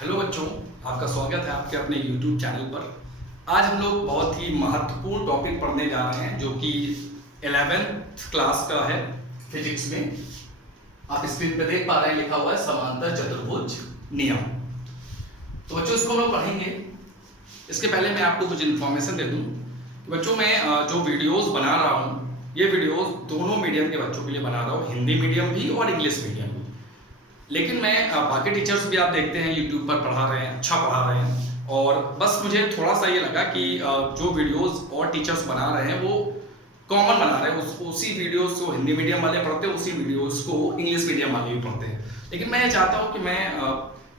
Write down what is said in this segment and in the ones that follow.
Hello बच्चों, आपका स्वागत है आपके अपने YouTube चैनल पर। आज हम लोग बहुत ही महत्वपूर्ण टॉपिक पढ़ने जा रहे हैं जो कि 11th क्लास का है फिजिक्स में। आप स्क्रीन पे देख पा रहे हैं, लिखा हुआ है समांतर चतुर्भुज नियम। तो बच्चों इसको हम लोग पढ़ेंगे। इसके पहले मैं आपको कुछ इन्फॉर्मेशन दे दूं कि बच्चों मैं जो वीडियोस बना रहा हूँ, ये वीडियोस दोनों मीडियम के बच्चों के लिए बना रहा हूँ, हिंदी मीडियम भी और इंग्लिश मीडियम भी। लेकिन मैं बाकी टीचर्स भी आप देखते हैं यूट्यूब पर पढ़ा रहे हैं, अच्छा पढ़ा रहे हैं, और बस मुझे थोड़ा सा ये लगा कि जो वीडियोस और टीचर्स बना रहे हैं वो कॉमन बना रहे हैं। उसी वीडियोस को हिंदी मीडियम वाले पढ़ते हैं, उसी वीडियोस को इंग्लिश मीडियम वाले भी पढ़ते हैं। लेकिन मैं ये चाहता हूँ कि मैं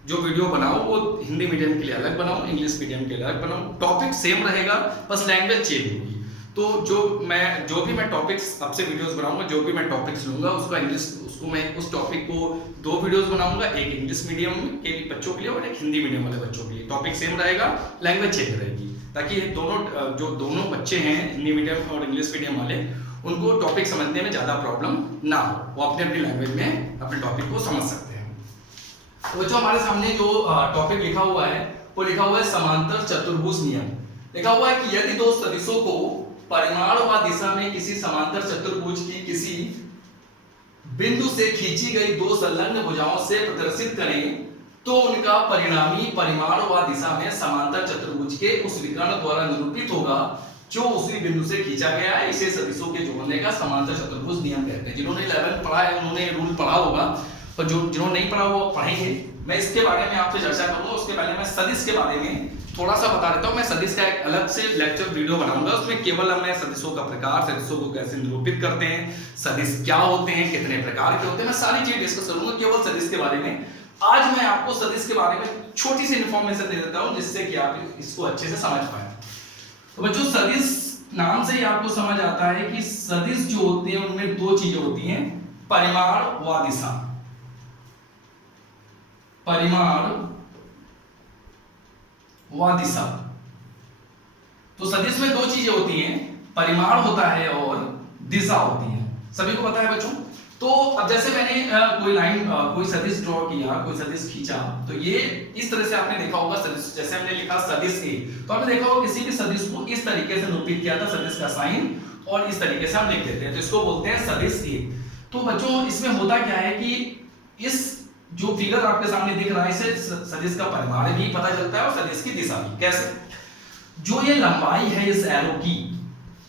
जो वीडियो बनाऊँ वो हिंदी मीडियम के लिए अलग बनाऊँ, इंग्लिश मीडियम के लिए अलग बनाऊँ। टॉपिक सेम रहेगा, बस लैंग्वेज चेंज होगी। तो जो भी मैं टॉपिक्स आपसे वीडियोस बनाऊंगा, जो भी मैं टॉपिक्स लूंगा उसको मैं उस टॉपिक को 2 वीडियोस बनाऊंगा, एक इंग्लिश मीडियम के बच्चों के लिए और एक हिंदी मीडियम वाले बच्चों के लिए। टॉपिक सेम रहेगा, लैंग्वेज चेंज रहेगी, ताकि दोनों बच्चे हैं हिंदी मीडियम और इंग्लिश मीडियम वाले, उनको टॉपिक समझने में ज़्यादा प्रॉब्लम ना हो, वो अपने अपनी लैंग्वेज में अपने टॉपिक को समझ सकते हैं। तो बच्चों हमारे सामने जो टॉपिक लिखा हुआ है वो लिखा हुआ है समांतर चतुर्भुज नियम। लिखा हुआ है कि यदि दो सदिशों को परिमाण व दिशा में किसी समांतर चतुर्भुज की किसी बिंदु से खींची गई 2 संलग्न भुजाओं से प्रदर्शित करें तो उनका परिणामी परिमाण व दिशा में समांतर चतुर्भुज के उस विकर्ण द्वारा निरूपित होगा जो उसी बिंदु से खींचा गया है। इसे सदिशों के जोड़ने का समांतर चतुर्भुज नियम कहते हैं। जिन्होंने 11 पढ़ा है उन्होंने रूल पढ़ा होगा, और जिन्होंने नहीं पढ़ा वो पढ़ेंगे। मैं इसके बारे में आपसे चर्चा करूंगा। उसके पहले मैं सदिश के बारे में थोड़ा सा बता देता हूं। मैं सदिश का एक अलग से लेक्चर वीडियो बनाऊंगा, उसमें केवल मैं सदिशों का प्रकार, सदिशों को कैसे निरूपित करते हैं, सदिश क्या होते हैं, कितने प्रकार के होते हैं, मैं सारी चीज डिस्कस करूंगा केवल सदिश के बारे में। आज मैं आपको सदिश के बारे में छोटी सी इंफॉर्मेशन दे देता हूं जिससे कि आप इसको अच्छे से समझ पाए। तो बच्चों सदिश नाम से ही आपको समझ आता है कि सदिश जो होते हैं उनमें 2 चीजें होती हैं, परिमाण व दिशा। परिमाण व दिशा। तो सदिश में 2 चीजें होती हैं, परिमाण होता है और दिशा होती है। सभी को पता है बच्चों। तो अब जैसे मैंने कोई लाइन, कोई सदिश ड्रॉ किया, कोई सदिश खींचा, तो ये इस तरह से आपने देखा होगा सदिश, जैसे हमने लिखा सदिश ए, तो आपने देखा होगा किसी भी सदिश को इस तरीके से निरूपित किया था, सदिश का साइन, और इस तरीके से हम लिख देते हैं, तो इसको बोलते हैं सदिश ए। तो बच्चों इसमें होता क्या है कि इस जो फिगर आपके सामने दिख रहा है इससे सदिश का परिमाण भी पता चलता है और सदिश की दिशा भी। कैसे? जो ये लंबाई है इस एरो की,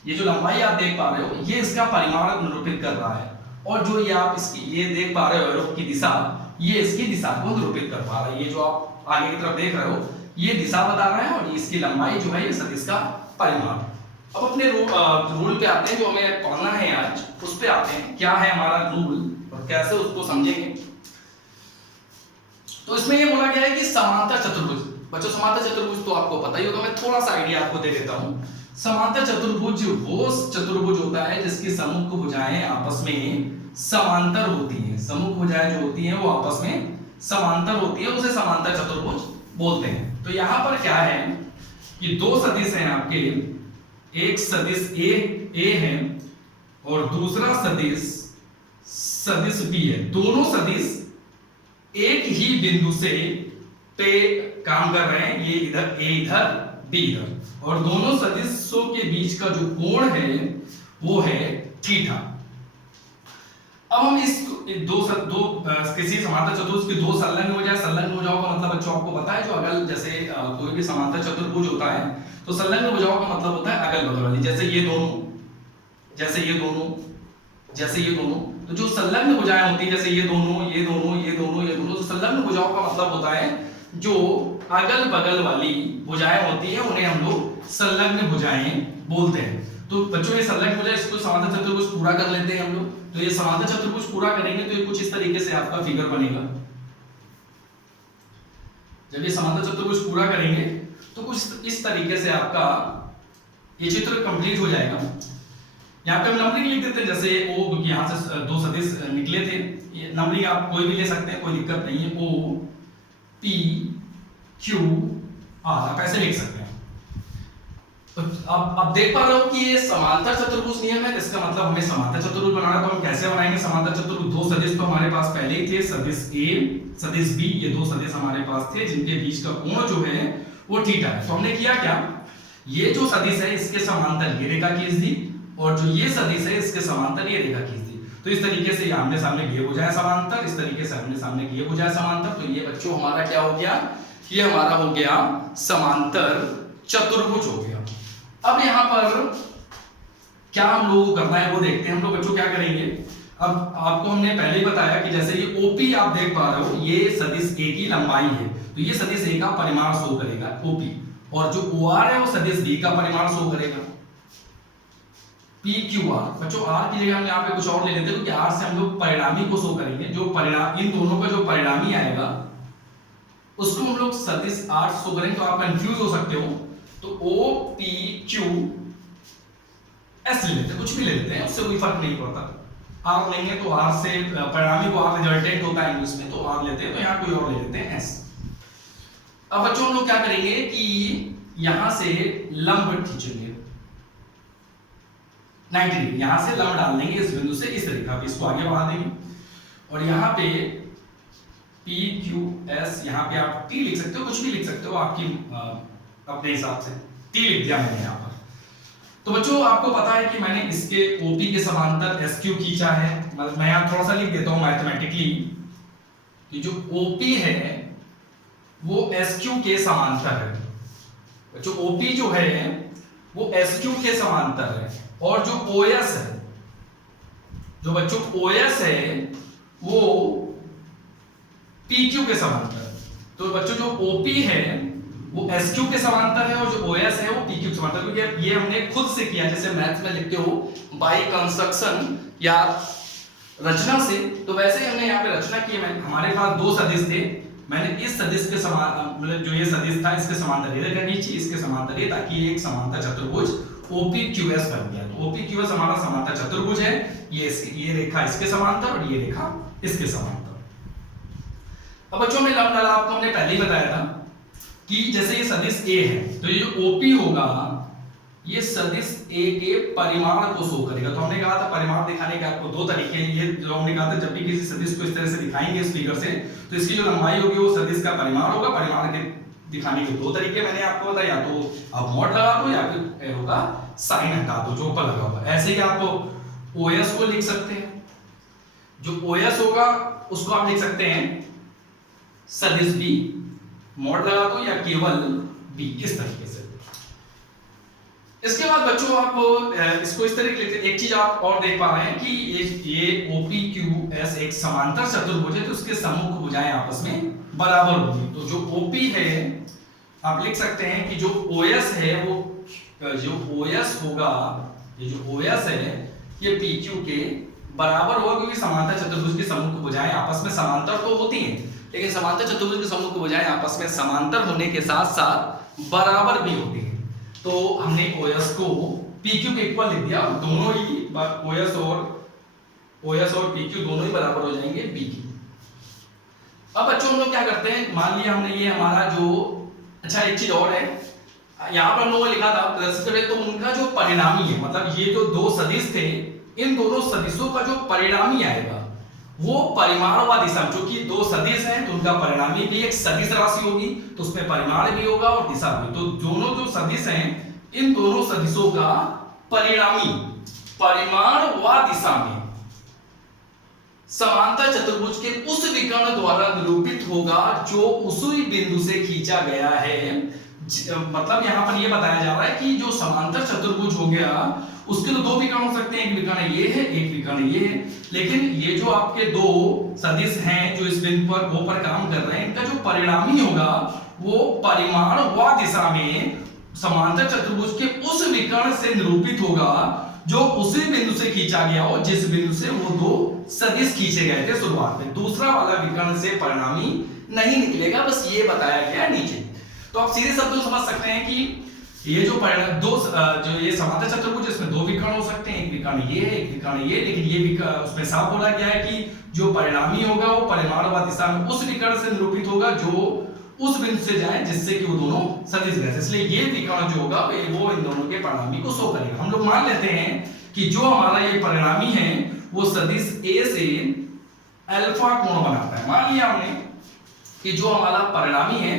ये जो लंबाई आप देख पा रहे हो, ये इसका परिमाण निरूपित कर रहा है, और जो ये आप इसकी ये देख पा रहे हो एरो की दिशा, ये इसकी दिशा को निरूपित कर पा रहा है। ये जो आप आगे की तरफ देख रहे हो ये दिशा बता रहा है, और इसकी लंबाई जो है ये सदिश का परिमाण। अब अपने रूल पे आते हैं, जो हमें पढ़ना है आज उस पे आते हैं। क्या है हमारा रूल और कैसे उसको समझेंगे। तो इसमें ये बोला गया है कि समांतर चतुर्भुज। बच्चों समांतर चतुर्भुज तो आपको पता ही होगा, मैं थोड़ा सा आइडिया आपको दे देता हूं। समांतर चतुर्भुज वो चतुर्भुज होता है जिसकी सम्मुख भुजाएं आपस में समांतर होती हैं। सम्मुख भुजाएं जो होती हैं वो आपस में समांतर होती है, उसे समांतर चतुर्भुज बोलते हैं। तो यहां पर क्या है कि 2 सदिश हैं आपके, एक सदिश ए है और दूसरा सदिश बी है। दोनों सदिश एक ही बिंदु से पे काम कर रहे हैं, ये इधर ए इधर बी इधर, और दोनों सदिशों के बीच का जो कोण है वो है थीटा। अब हम इस किसी समांतर चतुर्भुज की 2 संलग्न भुजाएं, संलग्न भुजाओं का मतलब बच्चों आपको पता है, जो अगल, जैसे कोई भी समांतर चतुर्भुज होता है तो संलग्न भुजाओं का मतलब होता है अगल बगल वाली, जैसे ये दोनों, जैसे ये दोनों, जैसे ये दोनों। तो जो संलग्न भुजाएं होती है, जैसे ये दोनों, ये दोनों, ये दोनों, ये दोनों, तो संलग्न भुजाओं का मतलब होता है जो अगल बगल वाली भुजाएं होती हैं उन्हें हम लोग संलग्न भुजाएं बोलते हैं। तो बच्चों ये संलग्न भुजाएं, इसको समांतर चतुर्भुज पूरा कर लेते हैं हम लोग। तो ये समांतर चतुर्भुज पूरा करेंगे तो ये कुछ इस तरीके से आपका फिगर बनेगा। जब ये समांतर चतुर्भुज पूरा करेंगे तो कुछ इस तरीके से आपका ये चित्र कंप्लीट हो जाएगा। यहाँ पे हम नंबरिंग लिख देते हैं, जैसे ओ, क्योंकि यहाँ से 2 सदिश निकले थे, ये नंबरिंग आप कोई भी ले सकते हैं, कोई दिक्कत नहीं है। ओ पी क्यू आर आप ऐसे लिख सकते हैं। तो अब देख पा रहे हो कि ये समांतर चतुर्भुज नियम है। इसका मतलब हमें समांतर चतुर्भुज बनाना है, तो हम कैसे बनाएंगे समांतर चतुर्भुज? दो सदिश तो हमारे पास पहले ही थे, सदिश ए सदिश बी, ये दो सदिश हमारे पास थे जिनके बीच का कोण जो है वो थीटा है। तो हमने किया क्या, ये जो सदिश है इसके समांतर ये रेखा खींच दी, और जो ये सदिश है इसके समांतर ये रेखा खींच दी। तो इस तरीके से आमने सामने ये हो जाए समांतर, इस तरीके से आमने सामने ये हो जाए समांतर। तो ये बच्चों हमारा क्या हो गया, ये हमारा हो गया समांतर चतुर्भुज हो गया। अब यहां पर क्या हम लोगों को करना है वो देखते हैं। हम लोग बच्चों क्या करेंगे, अब आपको हमने पहले ही बताया कि जैसे ये OP आप देख पा रहे हो, ये सदिश A की लंबाई है, तो ये सदिश A का परिमाण शो करेगा OP, और जो OR है वो सदिश B का परिमाण शो करेगा PQR। बच्चों R की जगह हम यहाँ पे कुछ और ले लेते हैं, क्योंकि R से हम लोग परिणामी को शो करेंगे। जो परिणाम इन दोनों का जो परिणामी आएगा उसको हम लोग सदिश R शो करेंगे। तो आप कंफ्यूज हो सकते हो, तो OPQS ले लेते हैं, कुछ भी ले लेते हैं, उससे कोई फर्क नहीं पड़ता। R लेंगे तो R से परिणामी को R रिजल्टेंट होता है इंग्लिश में, तो R लेते हैं, तो यहाँ कोई और ले लेते हैं S। अब बच्चों हम लोग क्या करेंगे कि यहां से लंब खींचेंगे 90 डिग्री, यहां से लंब डाल देंगे इस बिंदु से इस रेखा पे, इसको आगे बढ़ा देंगे, और यहाँ पे PQS, यहाँ पे आप T लिख सकते हो, कुछ भी लिख सकते हो आपकी अपने हिसाब से। T लिख दिया मैंने यहाँ पर। तो बच्चों आपको पता है कि मैंने इसके OP के समांतर SQ खींचा है। मैं यहाँ थोड़ा सा लिख देता हूँ मैथमेटिकली कि जो OP है वो SQ के समांतर है। बच्चों OP जो है वो SQ के समांतर है, और जो OS है, जो बच्चों OS है वो PQ के समांतर। तो बच्चों जो OP है वो SQ के समांतर है, और जो OS है वो PQ के समांतर। क्योंकि ये हमने खुद से किया, जैसे मैथ्स में लिखते हो बाय कंस्ट्रक्शन या रचना से, तो वैसे ही हमने यहाँ पे रचना की है। हमारे पास दो सदिश थे, मैंने इस सदिश के समान मतलब जो ये सदिश था इसके समांतर ये रेखा खींची, इसके समांतर ये, ताकि एक समांतर चतुर्भुज OPQS बन गया। तो OPQS हमारा समांतर चतुर्भुज है, ये रेखा इसके समांतर और ये रेखा इसके समांतर। अब बच्चों में लंब डाला आपको हमने पहले ही बताया था कि जैसे ये सदिश A है, तो ये जो OP होगा ये सदिश A के परिमाण को शो करेगा। तो हमने कहा था परिमाण दिखाने के आपको दो तरीके हैं। ये जो हमने कहा था जब भी किसी सदिश को इस तरह से दिखाएंगे इस फिगर से, तो इसकी जो लंबाई होगी वो सदिश का परिमाण होगा। परिमाण के दिखाने के दो तरीके मैंने आपको बताया, या तो आप मॉड लगा दो या फिर एरो का साइन हटा दो जो ऊपर लगा होगा। ऐसे ही आप OS को लिख सकते हैं, जो OS होगा उसको आप लिख सकते हैं सदिश B, मॉड लगा दो या केवल B, इस तरीके से। इसके बाद बच्चों आप इसको इस तरीके से एक चीज आप और देख पा रहे हैं कि ये OPQS एक समांतर चतुर्भुज है, तो उसके सम्मुख भुजाएं आपस में बराबर होगी। तो जो OP है आप लिख सकते हैं कि जो OS है वो जो OS होगा, ये जो OS है ये PQ के बराबर होगा, क्योंकि समांतर चतुर्भुज की सम्मुख भुजाएं आपस में समांतर तो होती हैं, लेकिन समांतर चतुर्भुज की सम्मुख भुजाएं आपस में समांतर होने के साथ साथ बराबर भी होती हैं। तो हमने OS को PQ के इक्वल लिख दिया, दोनों ही OS और PQ दोनों ही बराबर हो जाएंगे B की। अब बच्चों हम लोग क्या करते हैं, मान लिया हमने ये हमारा जो, अच्छा एक चीज और है, यहाँ पर हम लोगों ने लिखा था तो उनका जो परिणामी है, मतलब ये जो दो सदिश थे, इन दोनों सदिशों का जो परिणामी आएगा वो परिमाण व दिशा, क्योंकि दो सदिश हैं तो उनका परिणामी भी एक सदिश राशि होगी, तो उसमें परिमाण भी होगा और दिशा भी। तो दोनों जो सदिश हैं इन दोनों सदिशों का परिणामी परिमाण व दिशा में समांतर चतुर्भुज के उस विकर्ण द्वारा निरूपित होगा जो उसी बिंदु से खींचा गया है। मतलब यहाँ पर ये बताया जा रहा है कि जो समांतर चतुर्भुज हो गया उसके तो दो विकर्ण हो सकते हैं, एक विकर्ण ये है एक विकर्ण ये है, लेकिन ये जो आपके दो सदिश हैं जो इस बिंदु पर O पर काम कर रहे हैं, इनका जो परिणामी होगा वो परिमाण व दिशा में समांतर चतुर्भुज के उस विकर्ण से निरूपित होगा जो उसी बिंदु से खींचा गया हो जिस बिंदु से वो दो सदिश खींचे गए थे शुरुआत में। दूसरा वाला विकर्ण से परिणामी नहीं निकलेगा, बस ये बताया गया नीचे। तो आप सीधे शब्दों में समझ सकते हैं कि ये जो जो ये समांतर चतुर्भुज इसमें दो विकर्ण हो सकते हैं, एक विकर्ण ये है एक विकर्ण ये, लेकिन ये उसमें साफ बोला गया है कि जो परिणामी होगा वो परिमाण व दिशा में उस विकर्ण से निरूपित होगा जो उस बिंदु से जाए जिससे कि वो दोनों सदिश ग्रह, इसलिए ये विकर्ण जो होगा वो इन दोनों के परिणामी को शो करेगा। हम लोग मान लेते हैं कि जो हमारा ये परिणामी है वो सदिश ए से अल्फा कोण बनाता है। मान लिया हमने कि जो हमारा परिणामी है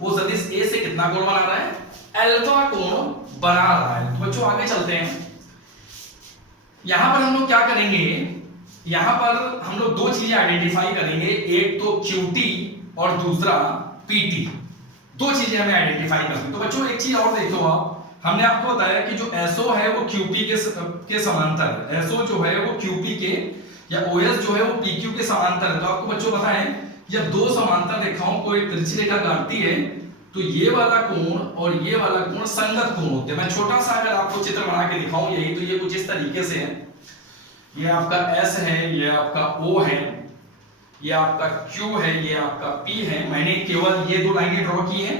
वो सदिश ए से कितना कोण बना रहा है, अल्फा कोण बना रहा है। तो बच्चों आगे चलते हैं। यहां पर हम लोग क्या करेंगे, यहां पर हम लोग दो चीजें आइडेंटिफाई करेंगे, एक तो QT और दूसरा PT। दो चीजें हमें आइडेंटिफाई करनी। तो बच्चों एक चीज और देखो आप, हमने आपको बताया कि जो SO है वो QP के समांतर, SO जो है वो QP के या OS जो है वो PQ के समांतर है। तो आपको बच्चों पता है जब दो समांतर रेखाओं को एक तिरछी रेखा काटती है तो ये वाला कोण और ये वाला कोण संगत कोण होते हैं। मैं छोटा सा अगर आपको चित्र बना के दिखाऊं यही, तो ये कुछ इस तरीके से है। ये आपका S है, ये आपका O है, ये आपका Q है, ये आपका P है। मैंने केवल ये दो लाइनें ड्रॉ की हैं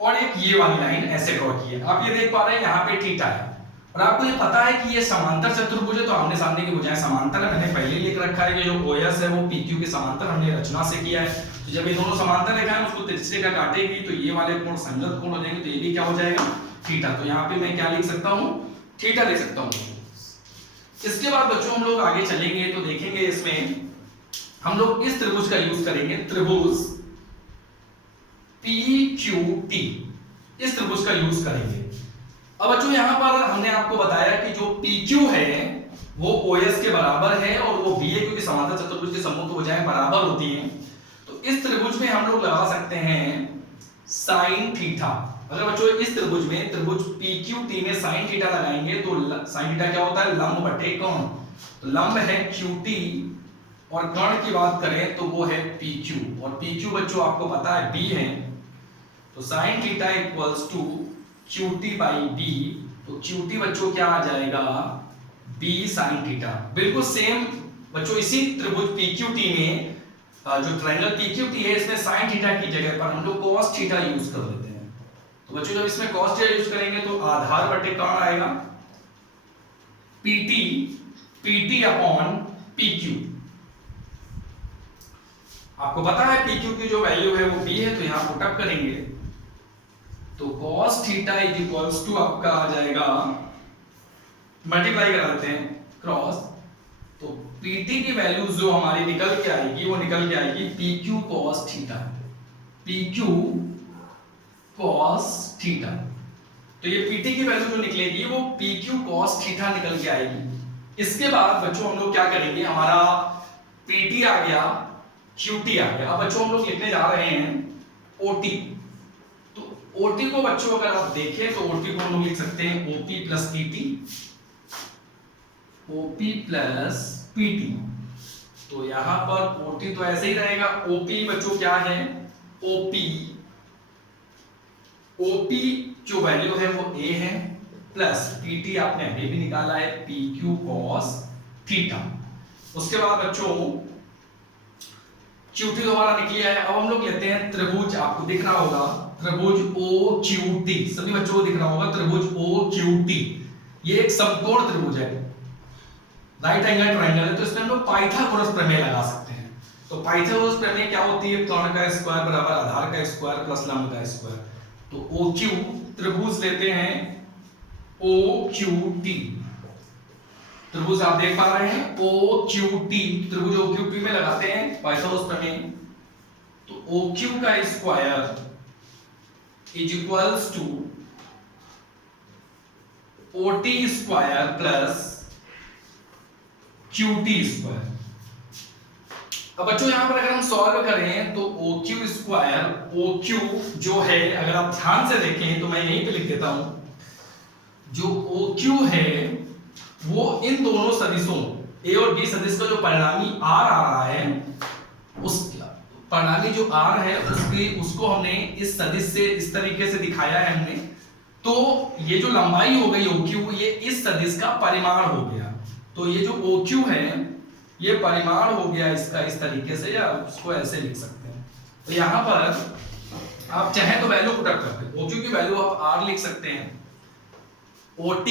और एक ये वाली लाइन ऐसे ड्रॉ की है। आप ये देख पा रहे हैं यहाँ पे थीटा है और आपको ये पता है कि ये समांतर चतुर्भुज है, तो आमने सामने की भुजाएं समांतर है। मैंने पहले लिख रखा है कि जो OS है वो PQ के समांतर हमने रचना से किया है। तो जब ये दोनों समांतर रेखाएं उसको तिरछी रेखा काटेगी तो ये वाले कोण संगत कोण हो जाएंगे, तो ये भी क्या हो जाएगा, थीटा। तो यहाँ पे मैं क्या लिख सकता हूँ, थीटा लिख सकता हूँ। इसके बाद बच्चों हम लोग आगे चलेंगे तो देखेंगे इसमें हम लोग इस त्रिभुज का यूज करेंगे, त्रिभुज PQT, इस त्रिभुज का यूज करेंगे। अब बच्चों यहां पर हमने आपको बताया कि जो PQ है वो OS के बराबर है और वो BA, क्योंकि समांतर चतुर्भुज के समूह की भुजाएं बराबर होती हैं। तो इस त्रिभुज में हम लोग लगा सकते हैं साइन थीटा। अगर बच्चों इस त्रिभुज में, त्रिभुज PQT में साइन थीटा लगाएंगे तो साइन थीटा क्या होता है, लंब बटे कोण। तो लंब है QT और कोण की बात करें तो वो है PQ, और PQ बच्चों आपको पता है B है। तो sine theta equals to QT by B। तो QT बच्चों क्या आ जाएगा, B साइन थीटा। बिल्कुल सेम बच्चों इसी त्रिभुज PQT में जो ट्रायंगल PQT है इसमें साइन थीटा की जगह पर हम लोग cos थीटा यूज कर लेते हैं। तो बच्चों जब इसमें cos थीटा यूज करेंगे तो आधार बटे कोण आएगा PT अपॉन PQ। आपको पता है PQ की जो वैल्यू है वो B है, तो यहां पुट अप करेंगे तो cos theta is equals to आपका आ जाएगा, मल्टीप्लाई करा देते हैं क्रॉस, तो PT की वैल्यू जो हमारी निकल के आएगी वो निकल के आएगी PQ cos theta, PQ cos theta. तो ये PT की वैल्यू जो निकलेगी वो PQ cos थीटा निकल के आएगी। इसके बाद बच्चों हम लोग क्या करेंगे, हमारा PT आ गया, QT आ गया। अब बच्चों हम लोग लिखने जा रहे हैं OT। तो OT को बच्चों अगर आप देखें तो OT को हम लोग लिख सकते हैं OP plus PT, OP plus PT। तो यहां पर OT तो ऐसे ही रहेगा, OP बच्चों क्या है, OP जो वैल्यू है वो A है, प्लस PT आपने अभी भी निकाला है PQ cos थीटा। उसके बाद बच्चों QT हमारा निकला है। अब हम लोग लेते हैं त्रिभुज, आपको दिख रहा होगा त्रिभुज OQT, सभी बच्चों को दिख रहा होगा त्रिभुज OQT। ये एक समकोण त्रिभुज है, राइट एंगल ट्रायंगल है, तो इसमें हम लोग पाइथागोरस प्रमेय लगा सकते हैं। तो पाइथागोरस प्रमेय क्या होती है, कोण का स्क्वायर बराबर आधार का स्क्वायर प्लस लंब का स्क्वायर। तो OQ त्रिभुज लेते हैं OQT, त्रिभुज आप देख पा रहे हैं OQT, त्रिभुज OQT में लगाते हैं पाइथागोरस प्रमेय। तो OQ का square is equals to OT square plus QT square. अब बच्चों यहां पर अगर हम सॉल्व करें तो OQ स्क्वायर, OQ जो है अगर आप ध्यान से देखें तो मैं यहीं पे लिख देता हूं, जो OQ है वो इन दोनों सदिशों A और B सदिश का जो परिणामी R आ रहा है, उस परिणामी जो R है उसको हमने इस सदिश से इस तरीके से दिखाया है हमने। तो ये जो लंबाई हो गई OQ, ये इस सदिश का परिमाण हो गया। तो ये जो OQ है ये परिमाण हो गया इसका इस तरीके से, या उसको ऐसे लिख सकते हैं। तो यहां पर आप चाहे तो वैल्यू पुट अप करके OQ की वैल्यू आप R लिख सकते हैं। OT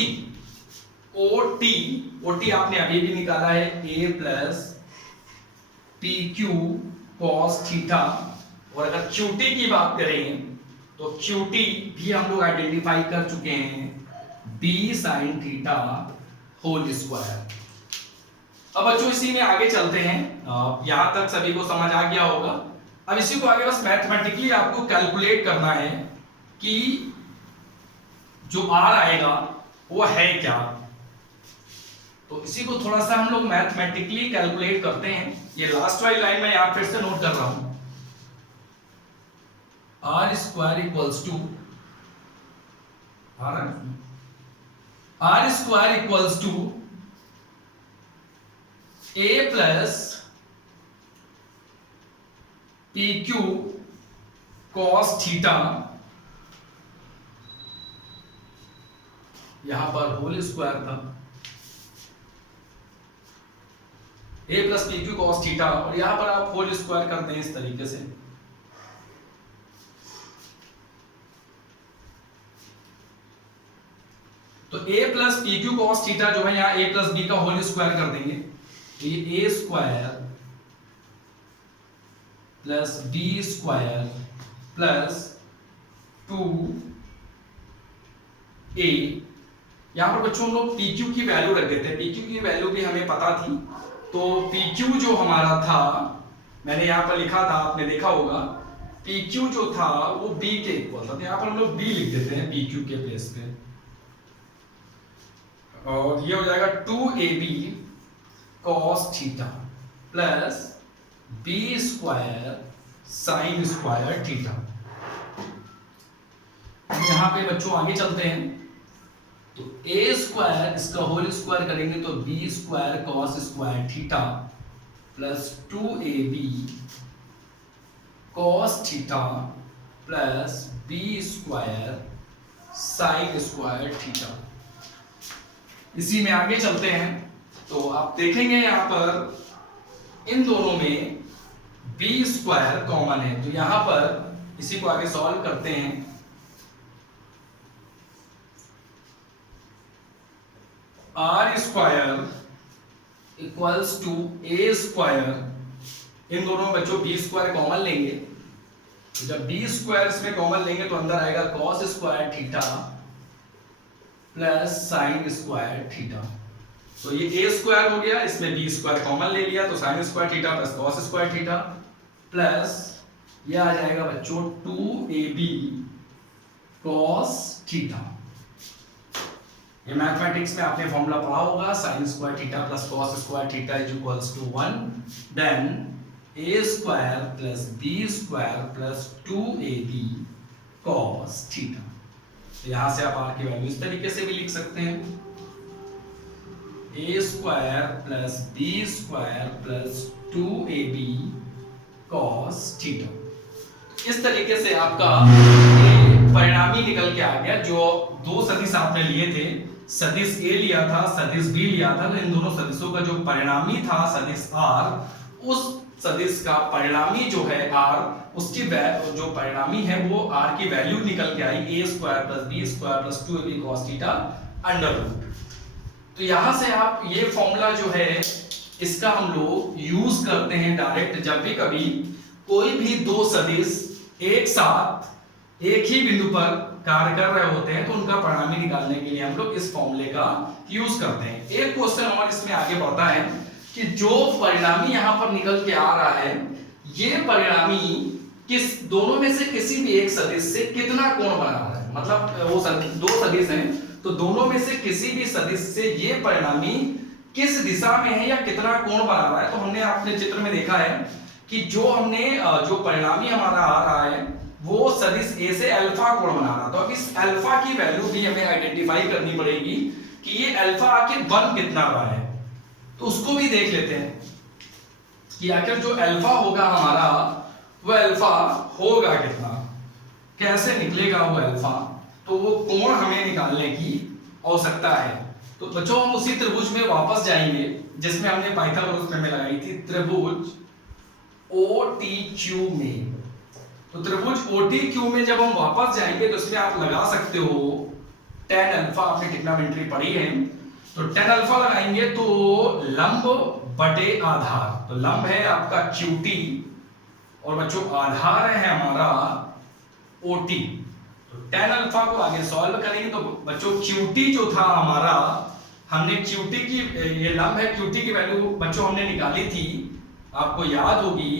आपने अभी भी निकाला है A plus PQ cos theta और अगर QT की बात करें तो QT भी हम लोग आइडेंटिफाई कर चुके हैं, B sin theta whole square. अब बच्चों इसी में आगे चलते हैं, यहां तक सभी को समझ आ गया होगा। अब इसी को आगे बस मैथमेटिकली आपको कैलकुलेट करना है कि जो R आएगा वो है क्या। तो इसी को थोड़ा सा हम लोग मैथमेटिकली कैलकुलेट करते हैं। ये लास्ट वाली लाइन में यहां फिर से नोट कर रहा हूं, R square equals to R square equals to A plus PQ cos theta, यहां पर होल स्क्वायर था, A plus PQ cos theta, और यहां पर आप होल स्क्वायर करते हैं इस तरीके से। तो A plus PQ cos theta जो है यहां A प्लस B का होल स्क्वायर कर देंगे, तो ये A square plus B square plus 2A। यहां पर बच्चों हम लोग PQ की वैल्यू रख देते हैं, PQ की वैल्यू भी हमें पता थी। तो PQ जो हमारा था, मैंने यहां पर लिखा था, आपने देखा होगा, PQ जो था वो B के इक्वल था, तो यहां पर हम लोग B लिख देते हैं PQ के प्लेस पे, और ये हो जाएगा 2AB cos theta plus B square sine square theta. यहां पे बच्चों आगे चलते हैं, तो A स्क्वायर इसका होल स्क्वायर करेंगे तो B square cos square theta plus 2AB cos theta plus B square sine square theta. इसी में आगे चलते हैं, तो आप देखेंगे यहां पर इन दोनों में B स्क्वायर कॉमन है, तो यहां पर इसी को आगे सॉल्व करते हैं। R square equals to A square, इन दोनों बच्चों B स्क्वायर कॉमन लेंगे, तो जब B स्क्वायर इसमें कॉमन लेंगे तो अंदर आएगा cos square theta plus sign square theta. तो ये A स्क्वायर हो गया, इसमें B स्क्वायर कॉमन ले लिया, तो sign square theta plus cos square theta plus ये आ जाएगा बच्चों 2AB cos थीटा। ये मैथमेटिक्स में आपने फॉर्मूला पढ़ा होगा, sine square theta plus cos square theta is equals to 1, then A square plus B square plus 2AB cos theta. तो यहां से आप R की वैल्यू इस तरीके से भी लिख सकते हैं, A square plus B square plus 2AB cos theta. इस तरीके से आपका परिणामी निकल के आ गया। जो दो सदिश आपने लिए थे, सदिश A लिया था, सदिश B लिया था, तो इन दोनों सदिशों का जो परिणामी था सदिश R, उस सदिश का परिणामी जो है R, उसकी जो परिणामी है वो R की वैल्यू निकल के आई A square plus B square plus 2AB cos theta under root. तो यहां से आप ये फॉर्मूला जो है इसका हम लोग यूज करते हैं डायरेक्ट, जब भी कभी कोई भी दो सदिश एक साथ एक ही बिंदु पर कार्य कर रहे होते हैं तो उनका परिणामी निकालने के लिए हम लोग इस फॉर्मूले का यूज करते हैं। एक क्वेश्चन और इसमें आगे बढ़ता है कि जो परिणामी यहां पर निकल के आ रहा है, ये परिणामी किस दोनों में से किसी भी एक सदिश से कितना कोण बना रहा है, मतलब वो दो सदिश हैं तो दोनों में से किसी भी सदिश से ये परिणामी किस दिशा में है या कितना कोण बना रहा है। तो हमने अपने चित्र में देखा है कि जो परिणामी हमारा आ रहा है वो सदिश A से अल्फा कोण बना रहा है। तो अब इस अल्फा की वैल्यू भी हमें आइडेंटिफाई करनी पड़ेगी कि ये अल्फा आखिर बन कितना रहा है, तो उसको भी देख लेते हैं कि आखिर जो अल्फा होगा हमारा वो अल्फा होगा कितना, कैसे निकलेगा वो अल्फा। तो वो कोण हमें निकालने की आवश्यकता है। तो बच्चों हम उसी त्रिभुज में वापस जाएंगे जिसमें हमने पाइथागोरस प्रमेय लगाई थी, त्रिभुज OTQ में। तो त्रिभुज OTQ में जब हम वापस जाएंगे तो इसमें आप लगा सकते हो tan अल्फा, आपने ट्रिग्नोमेट्री पढ़ी है, तो tan अल्फा लगाएंगे तो लंब बटे आधार, तो लंब है आपका QT और बच्चों आधार है हमारा OT। तो tan अल्फा को आगे सॉल्व करेंगे तो बच्चों QT जो था हमारा, हमने QT की, ये लंब है, QT की वैल्यू बच्चों हमने निकाली थी, आपको याद होगी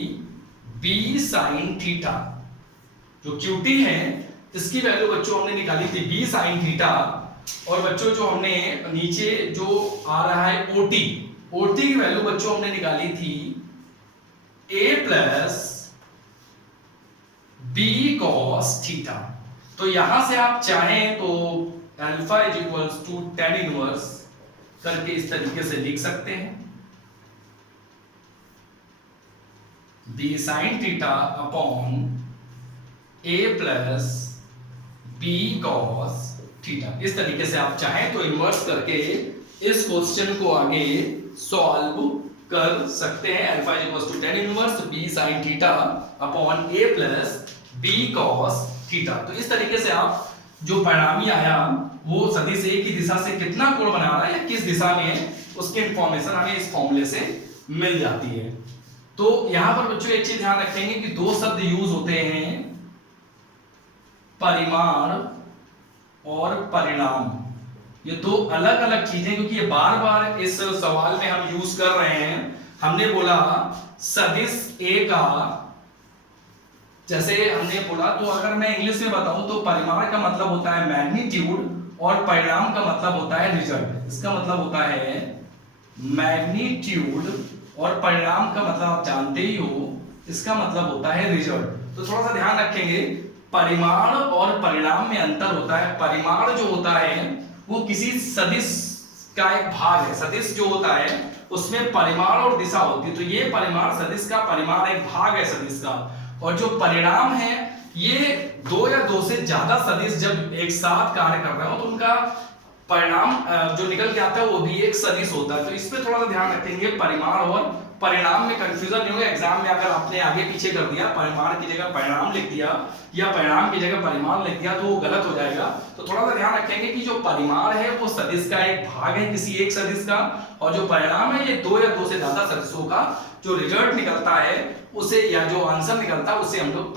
B sin थीटा। जो QT है इसकी वैल्यू बच्चों हमने निकाली थी B sin थीटा। और बच्चों जो हमने नीचे जो आ रहा है OT की वैल्यू बच्चों हमने निकाली थी A plus B cos theta. तो यहां से आप चाहें तो alpha is equals to tan inverse करके इस तरीके से लिख सकते हैं, B sin theta upon A plus B cos theta. इस तरीके से आप चाहें तो इन्वर्स करके इस क्वेश्चन को आगे सॉल्व कर सकते हैं। Alpha is equals to tan inverse B sin theta upon A plus B cos theta. तो इस तरीके से आप जो परिणामी आया वो सदिश A की दिशा से कितना कोण बना रहा है या किस दिशा में है, उसकी इंफॉर्मेशन हमें इस फॉर्मूले से मिल जाती है। तो यहां पर बच्चों एक चीज ध्यान रखेंगे कि दो शब्द यूज होते हैं, परिमाण और परिणाम। ये दो अलग अलग चीजें, क्योंकि ये बार बार इस सवाल में हम यूज कर रहे हैं। हमने बोला सदिश A का, जैसे हमने बोला, तो अगर मैं इंग्लिश में बताऊं तो परिमाण का मतलब होता है मैग्नीट्यूड और परिणाम का मतलब होता है रिजल्ट। इसका मतलब होता है मैग्नीट्यूड और परिणाम का मतलब आप जानते ही हो, इसका मतलब होता है रिजल्ट। तो थोड़ा सा ध्यान रखेंगे, परिमाण और परिणाम में अंतर होता है। परिमाण जो होता है वो किसी सदिश का एक भाग है। सदिश जो होता है उसमें परिमाण और दिशा होती है, तो ये परिमाण सदिश का परिमाण एक भाग है सदिश का। और जो परिणाम है ये दो या दो से ज्यादा सदिश जब एक साथ कार्य कर रहे हो तो उनका परिणाम जो निकल के आता है वो भी एक सदिश होता है। तो इस पे थोड़ा सा ध्यान रखेंगे, परिमाण और परिणाम में कंफ्यूजन नहीं होगा। एग्जाम में अगर आपने आगे पीछे कर दिया, परिमाण की जगह परिणाम लिख दिया या परिणाम की जगह परिमाण लिख दिया, तो वो गलत हो जाएगा। तो थोड़ा सा ध्यान रखेंगे कि जो परिमाण है वो सदिश का एक भाग है किसी एक सदिश का, और जो परिणाम है ये दो या दो से ज्यादा सदिशों का जो रिजल्ट निकलता है उसे, या जो आंसर निकलता है उसे हम लोग